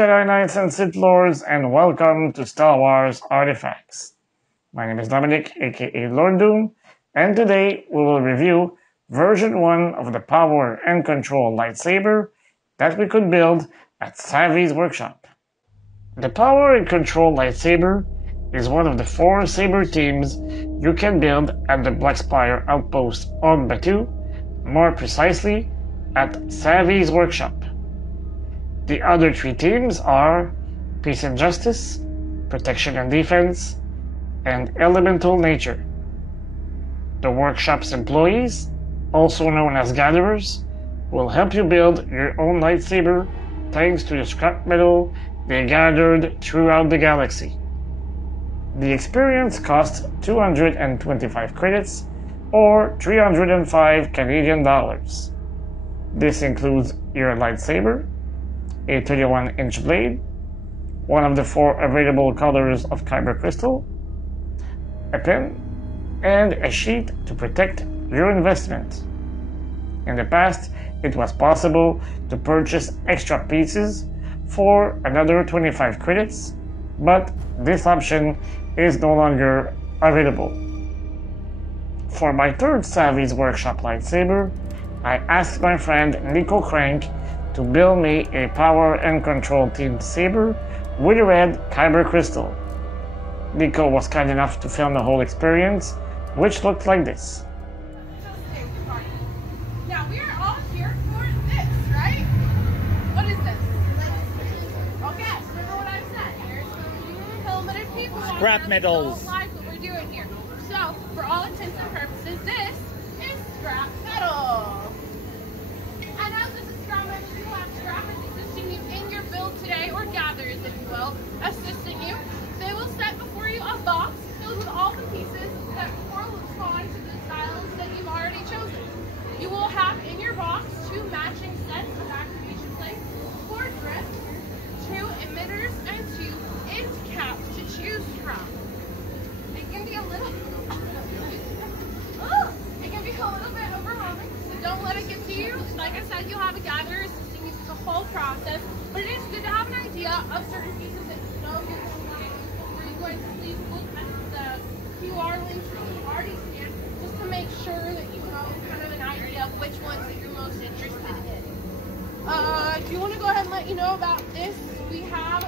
Jedi Knights and Sith Lords, and welcome to Star Wars Artifacts. My name is Dominic, aka Lord Doom, and today we will review version 1 of the Power and Control lightsaber that we could build at Savi's workshop. The Power and Control lightsaber is one of the 4 saber teams you can build at the Black Spire Outpost on Batuu, more precisely at Savi's workshop. The other 3 teams are Peace and Justice, Protection and Defense, and Elemental Nature. The workshop's employees, also known as gatherers, will help you build your own lightsaber thanks to the scrap metal they gathered throughout the galaxy. The experience costs 225 credits or 305 Canadian dollars. This includes your lightsaber, a 31-inch blade, one of the 4 available colors of kyber crystal, a pen, and a sheet to protect your investment. In the past, it was possible to purchase extra pieces for another 25 credits, but this option is no longer available. For my third Savi's Workshop lightsaber, I asked my friend Nico Crank to build me a Power and Control themed saber with a red kyber crystal. Nico was kind enough to film the whole experience, which looked like this. Now we are all here for this, right? What is this? Okay, remember what I said. There's some helmeted people. Scrap metals. What we're doing here. So, for all intents and purposes, this is scrap metal. And as this is scrap metal, you have scrappers assisting you in your build today, or gatherers, if you will, assisting you. They will set before you a box filled with all the pieces that correspond to the styles that you've already chosen. You will have in your box 2 matching sets of activation plates, 4 drift, 2 emitters, and 2 end caps to choose from. It can be a little bit overwhelming, so don't let it get to you. Like I said, you'll have a gatherer assisting you through the whole process, but it is good to have an idea of certain pieces that you know you're going to use before you go ahead and please look at the QR links that you already scanned, just to make sure that you have kind of an idea of which ones that you're most interested in. Do you want to go ahead and let you know about this? We have,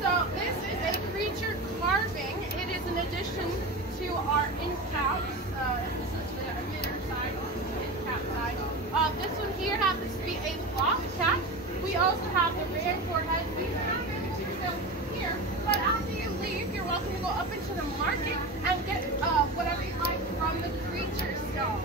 so this is a creature carving. It is an addition to our end caps. This is the emitter side, end cap side. This one here happens to be a lock cap. We also have the red forehead. We have so here, but after you leave, you're welcome to go up into the market and get whatever you like from the creature stall.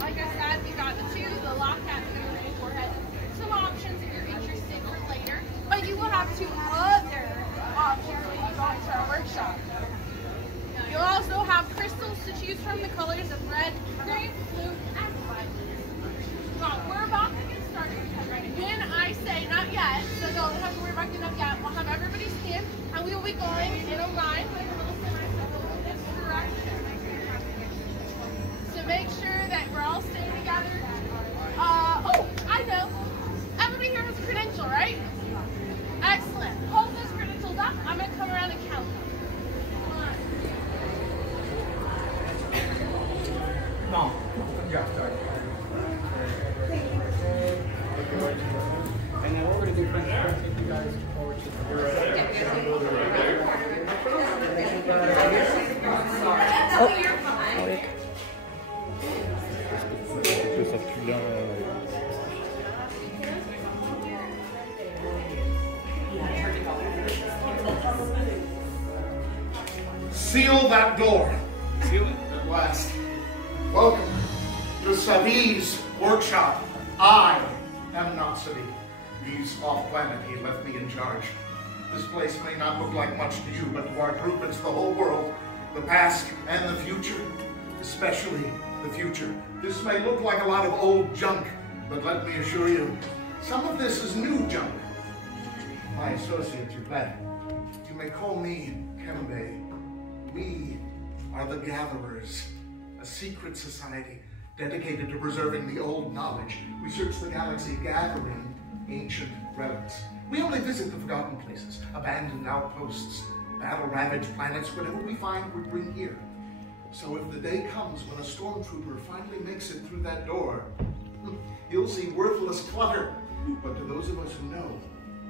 Like I said, we got the 2, the lock cap and the red forehead. Some options if you're interested for later, but you will have 2 other options when you go into our workshop. You'll also have crystals to choose from, the colors of red, green, blue, and white. We're about to get started. Again, I say not yet, so don't have to worry about getting up yet. We'll have everybody stand, and we will be going in a line with a little semicircle in this direction. So make sure that we're all staying together. Oh, I know. Everybody here has a credential, right? Excellent. Hold those credentials up. I'm going to come around and count them. No. Yeah, sorry. And then what we're going to do, friends, is take you guys forward to the Seal that door. Seal it at last. Welcome to Savi's workshop. I am not Savi. He's off-planet. He left me in charge. This place may not look like much to you, but to our group it's the whole world. The past and the future. Especially the future. This may look like a lot of old junk, but let me assure you, some of this is new junk. My associate, you bet. You may call me Kembe. We are the Gatherers, a secret society dedicated to preserving the old knowledge. We search the galaxy gathering ancient relics. We only visit the forgotten places, abandoned outposts, battle-ravaged planets, whatever we find we bring here. So if the day comes when a stormtrooper finally makes it through that door, he'll see worthless clutter. But to those of us who know,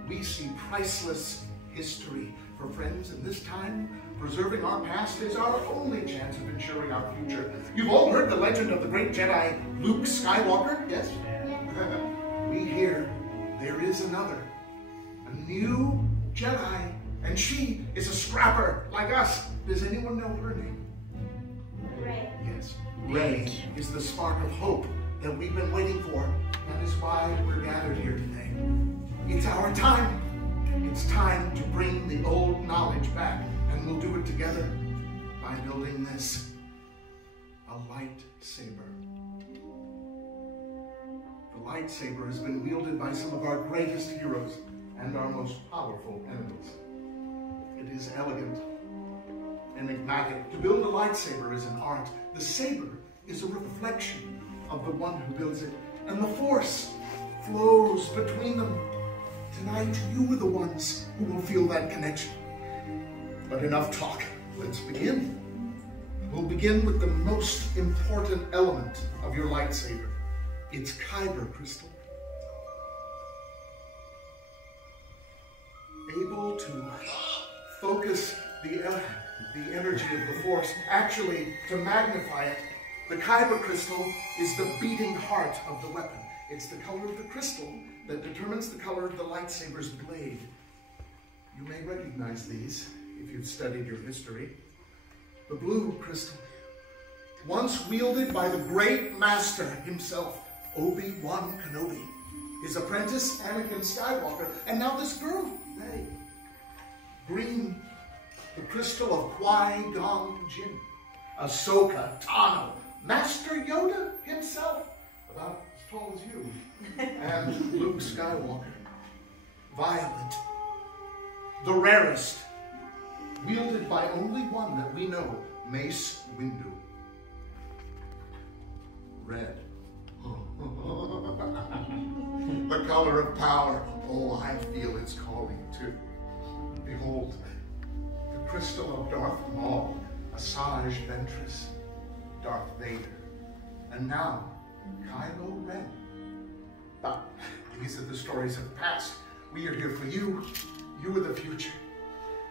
we see priceless history. For friends in this time, preserving our past is our only chance of ensuring our future. You've all heard the legend of the great Jedi Luke Skywalker, yes? We hear there is another, a new Jedi, and she is a scrapper like us. Does anyone know her name? Rey. Yes, Rey is the spark of hope that we've been waiting for. That is why we're gathered here today. It's our time. It's time to bring the old knowledge back, and we'll do it together by building this, a lightsaber. The lightsaber has been wielded by some of our greatest heroes and our most powerful enemies. It is elegant, enigmatic. To build a lightsaber is an art. The saber is a reflection of the one who builds it, and the Force flows between them. Tonight, you are the ones who will feel that connection. But enough talk. Let's begin. We'll begin with the most important element of your lightsaber. It's kyber crystal. Able to focus the energy of the Force, actually to magnify it. The kyber crystal is the beating heart of the weapon. It's the color of the crystal that determines the color of the lightsaber's blade. You may recognize these if you've studied your history. The blue crystal, once wielded by the great master himself, Obi-Wan Kenobi, his apprentice, Anakin Skywalker, and now this girl, Rey. Green, the crystal of Qui-Gon Jinn, Ahsoka Tano, Master Yoda himself, about as tall as you, and Luke Skywalker. Violet, the rarest, wielded by only one that we know, Mace Windu. Red, the color of power. Oh, I feel its calling too. Behold, the crystal of Darth Maul, Asajj Ventress, Darth Vader, and now Kylo Ren. But these are the stories of the past. We are here for you. You are the future.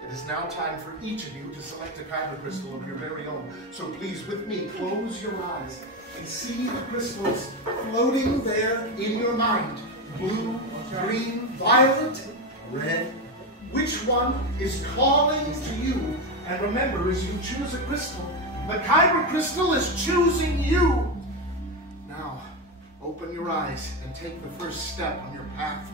It is now time for each of you to select a kyber crystal of your very own. So please, with me, close your eyes and see the crystals floating there in your mind. Blue, green, violet, red. Which one is calling to you? And remember, as you choose a crystal, the kyber crystal is choosing you. Now, open your eyes and take the first step on your path.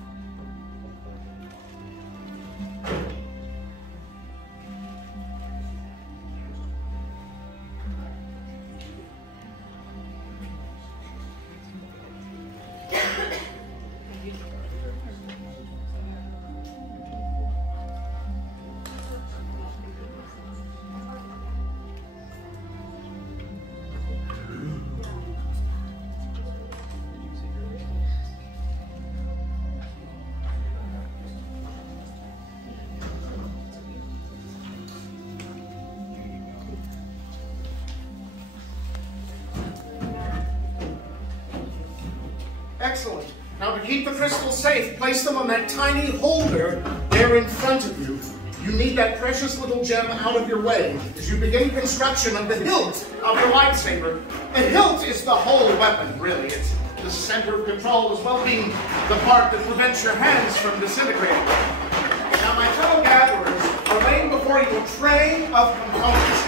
Excellent. Now, to keep the crystals safe, place them on that tiny holder there in front of you. You need that precious little gem out of your way as you begin construction of the hilt of your lightsaber. The hilt is the whole weapon, really. It's the center of control, as well being the part that prevents your hands from disintegrating. Now, my fellow gatherers are laying before you a tray of components.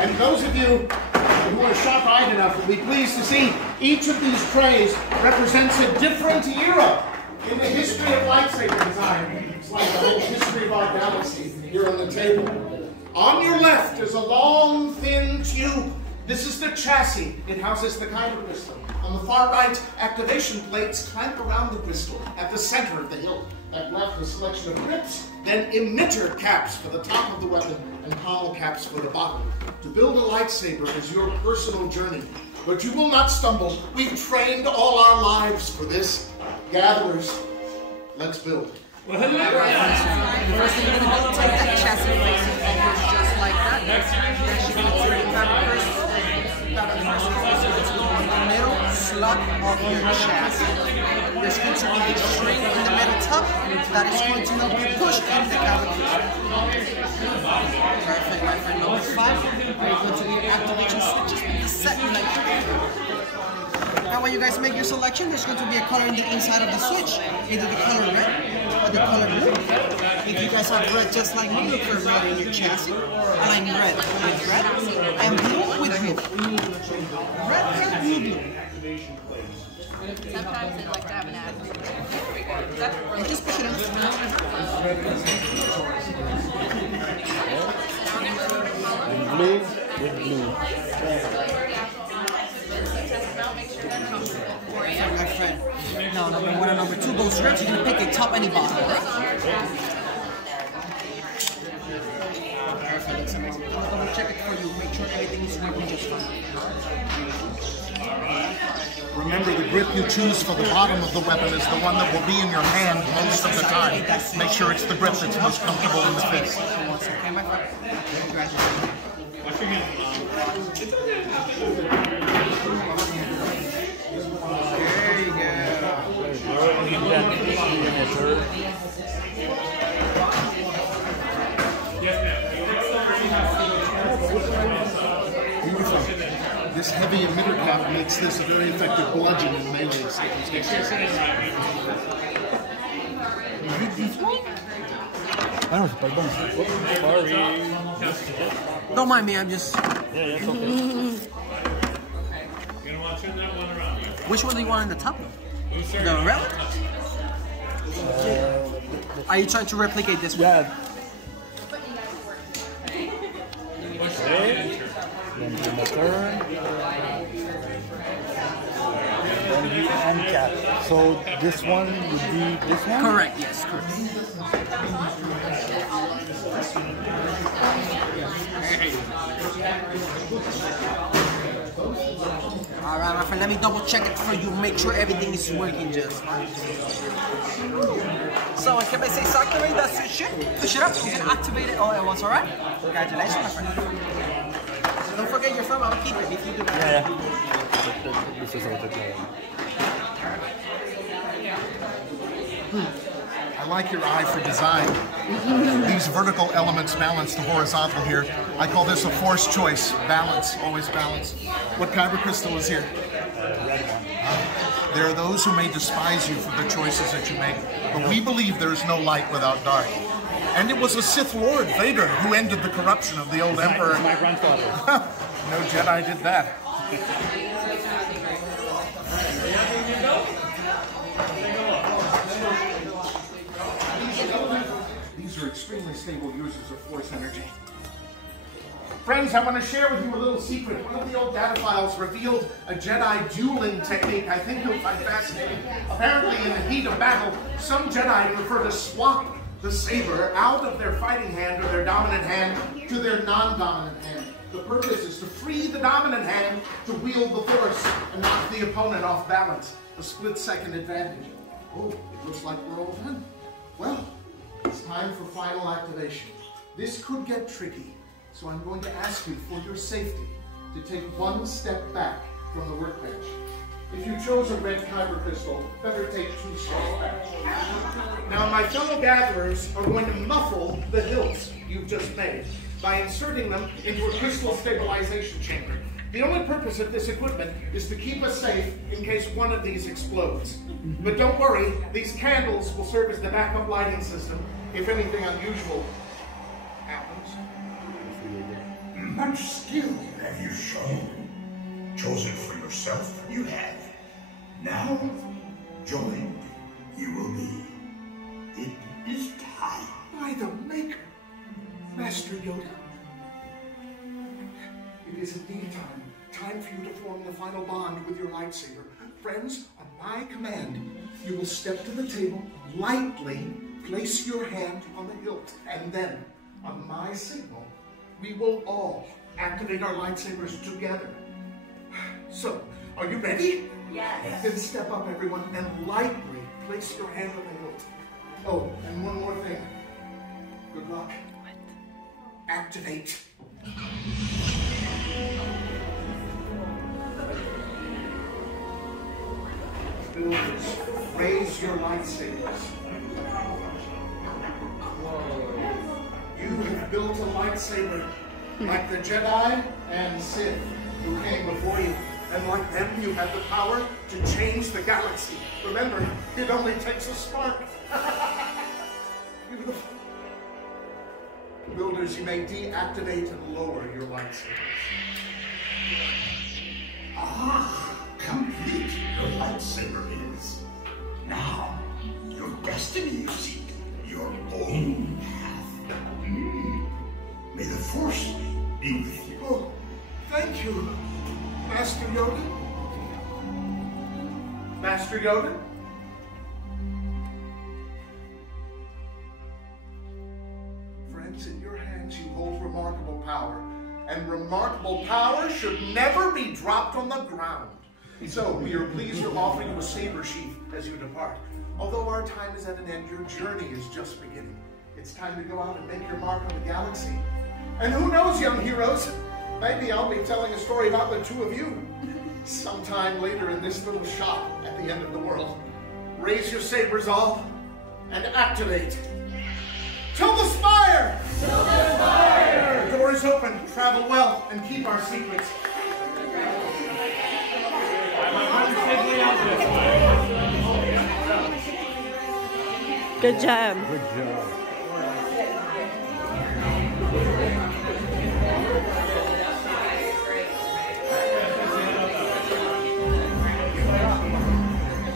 And those of you who are sharp-eyed enough will be pleased to see each of these trays represents a different era in the history of lightsaber design. It's like the whole history of our galaxy here on the table. On your left is a long, thin tube. This is the chassis. It houses the kyber crystal. On the far right, activation plates clamp around the crystal at the center of the hilt. At left, a selection of grips, then emitter caps for the top of the weapon and pommel caps for the bottom. To build a lightsaber is your personal journey, but you will not stumble. We've trained all our lives for this. Gatherers, Let's build. The first thing you're going to do is take that chassis facing upwards just like that. That should be pretty fabric crystal. Fabric crystal is going to go in the middle slot of your chassis. There's going to be a string in the middle top that is going to help you push in the fabric crystal. Perfect, my friend. Number 5, we're going to do your activation switches with the set like that. Now when you guys make your selection, there's going to be a color in the inside of the switch, either the color red or the color blue. If you guys have red just like me, look for red in your chassis. I like red with red and blue with blue. Red, blue, blue. Sometimes they like to have an attitude. There we go. That's And just push it in. Blue with blue. My friend. Now, number 1 and number 2 goes red. You're going to pick a top and a bottom. Perfect. Looks amazing. I'm going to check it for you. Make sure everything is working just fine. Remember, the grip you choose for the bottom of the weapon is the one that will be in your hand most of the time. Make sure it's the grip that's most comfortable in the fist. Okay, my friend. Congratulations. There you Beautiful. This heavy emitter cap makes this a very effective bludgeon in melee. Don't mind me, I'm just... Yeah, it's okay. Which one do you want in the top? The red one? Are you trying to replicate this one? Yeah. Okay. Then do the turn. Then you end cap. So this one would be this one? Correct, yes, correct. Alright, my friend, let me double check it for you. Make sure everything is working just fine. So, if I say activate that switch, push it up, you can activate it all at once, alright? Congratulations, my friend. So don't forget your phone, I'll keep it if you do that. Yeah. This is I like your eye for design. These vertical elements balance the horizontal here. I call this a force choice. Balance, always balance. What kyber crystal is here? There are those who may despise you for the choices that you make, but we believe there is no light without dark. And it was a Sith Lord, Vader, who ended the corruption of the old Emperor. my grandfather. No Jedi did that. These are extremely stable users of force energy. Friends, I want to share with you a little secret. One of the old data files revealed a Jedi dueling technique I think you'll find fascinating. Apparently, in the heat of battle, some Jedi prefer to swap the saber out of their fighting hand or their dominant hand to their non-dominant hand. The purpose is to free the dominant hand to wield the force and knock the opponent off balance. A split-second advantage. Oh, it looks like we're all done. Well, it's time for final activation. This could get tricky, so I'm going to ask you for your safety to take one step back from the workbench. If you chose a red kyber crystal, better take 2 steps back. Now my fellow gatherers are going to muffle the hilts you've just made by inserting them into a crystal stabilization chamber. The only purpose of this equipment is to keep us safe in case one of these explodes. But don't worry, these candles will serve as the backup lighting system if anything unusual happens. Much skill have you shown. Chosen for yourself, you have. Now, joined you will be. It is time. By the Maker, Master Yoda. It is indeed time. Time for you to form the final bond with your lightsaber. Friends, on my command, you will step to the table, lightly place your hand on the hilt, and then, on my signal, we will all activate our lightsabers together. So, are you ready? Yes. Then step up, everyone, and lightly place your hand on the hilt. Oh, and one more thing. Good luck. Activate. Builders, raise your lightsabers. You have built a lightsaber like the Jedi and Sith who came before you. And like them, you have the power to change the galaxy. Remember, it only takes a spark. Beautiful. Builders, you may deactivate and lower your lightsabers. Ah, complete your lightsaber is. Now, your destiny you seek, your own path. May the Force be with you. Oh, thank you, Master Yoda. Master Yoda? Friends, in your hands you hold remarkable power, and remarkable power should never be dropped on the ground. So, we are pleased to offer you a saber sheath as you depart. Although our time is at an end, your journey is just beginning. It's time to go out and make your mark on the galaxy. And who knows, young heroes, maybe I'll be telling a story about the two of you sometime later in this little shop at the end of the world. Raise your sabers all and activate. Till the spire! Till the spire! The door is open. Travel well and keep our secrets. Good job. Good job.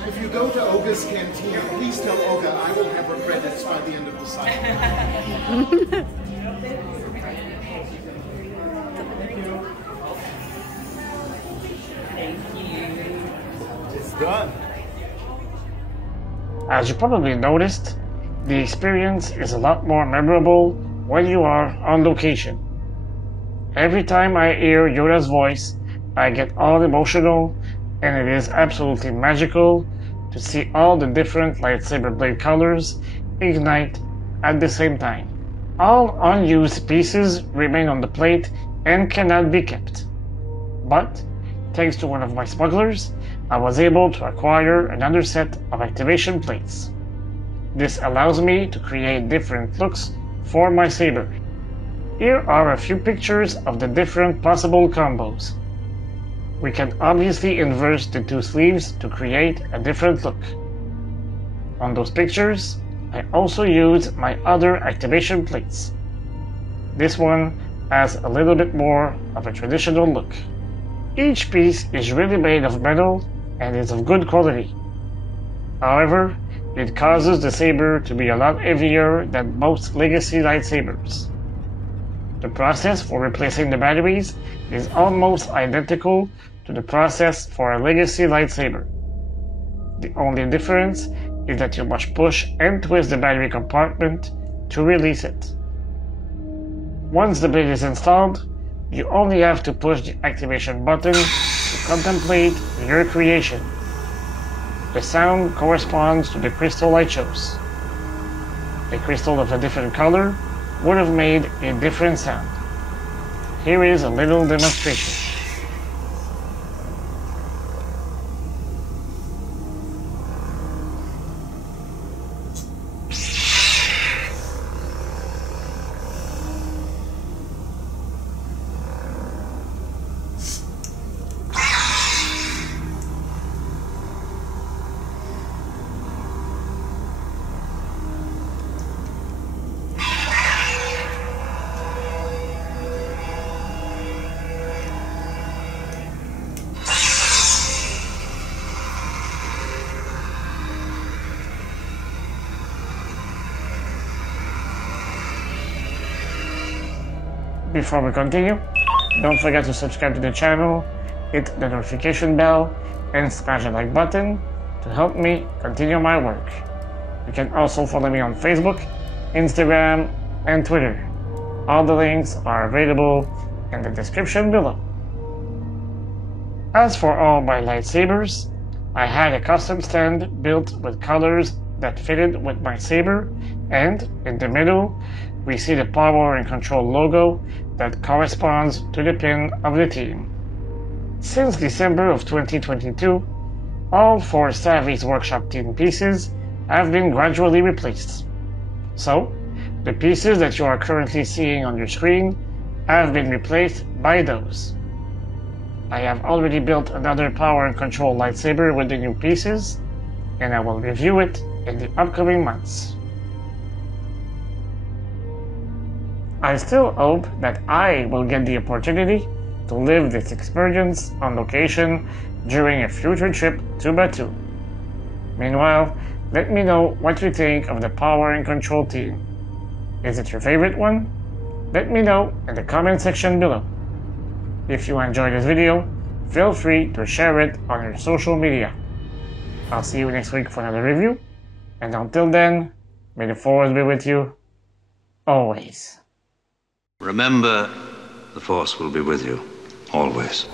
If you go to Oga's cantina, please tell Oga I will have her credits by the end of the cycle. It's done. As you probably noticed, the experience is a lot more memorable when you are on location. Every time I hear Yoda's voice, I get all emotional, and it is absolutely magical to see all the different lightsaber blade colors ignite at the same time. All unused pieces remain on the plate and cannot be kept. But, thanks to one of my smugglers, I was able to acquire another set of activation plates. This allows me to create different looks for my saber. Here are a few pictures of the different possible combos. We can obviously invert the two sleeves to create a different look. On those pictures, I also used my other activation plates. This one has a little bit more of a traditional look. Each piece is really made of metal and is of good quality. However, it causes the saber to be a lot heavier than most legacy lightsabers. The process for replacing the batteries is almost identical to the process for a legacy lightsaber. The only difference is that you must push and twist the battery compartment to release it. Once the blade is installed, you only have to push the activation button to contemplate your creation. The sound corresponds to the crystal I chose. A crystal of a different color would have made a different sound. Here is a little demonstration. Before we continue, don't forget to subscribe to the channel, hit the notification bell, and smash the like button to help me continue my work. You can also follow me on Facebook, Instagram, and Twitter. All the links are available in the description below. As for all my lightsabers, I had a custom stand built with colors that fitted with my saber, and in the middle, we see the power and control logo that corresponds to the pin of the team. Since December of 2022, all 4 Savi's Workshop team pieces have been gradually replaced. So, the pieces that you are currently seeing on your screen have been replaced by those. I have already built another power and control lightsaber with the new pieces, and I will review it in the upcoming months. I still hope that I will get the opportunity to live this experience on location during a future trip to Batuu. Meanwhile, let me know what you think of the power and control team. Is it your favorite one? Let me know in the comment section below. If you enjoyed this video, feel free to share it on your social media. I'll see you next week for another review, and until then, may the Force be with you, always. Remember, the Force will be with you, always.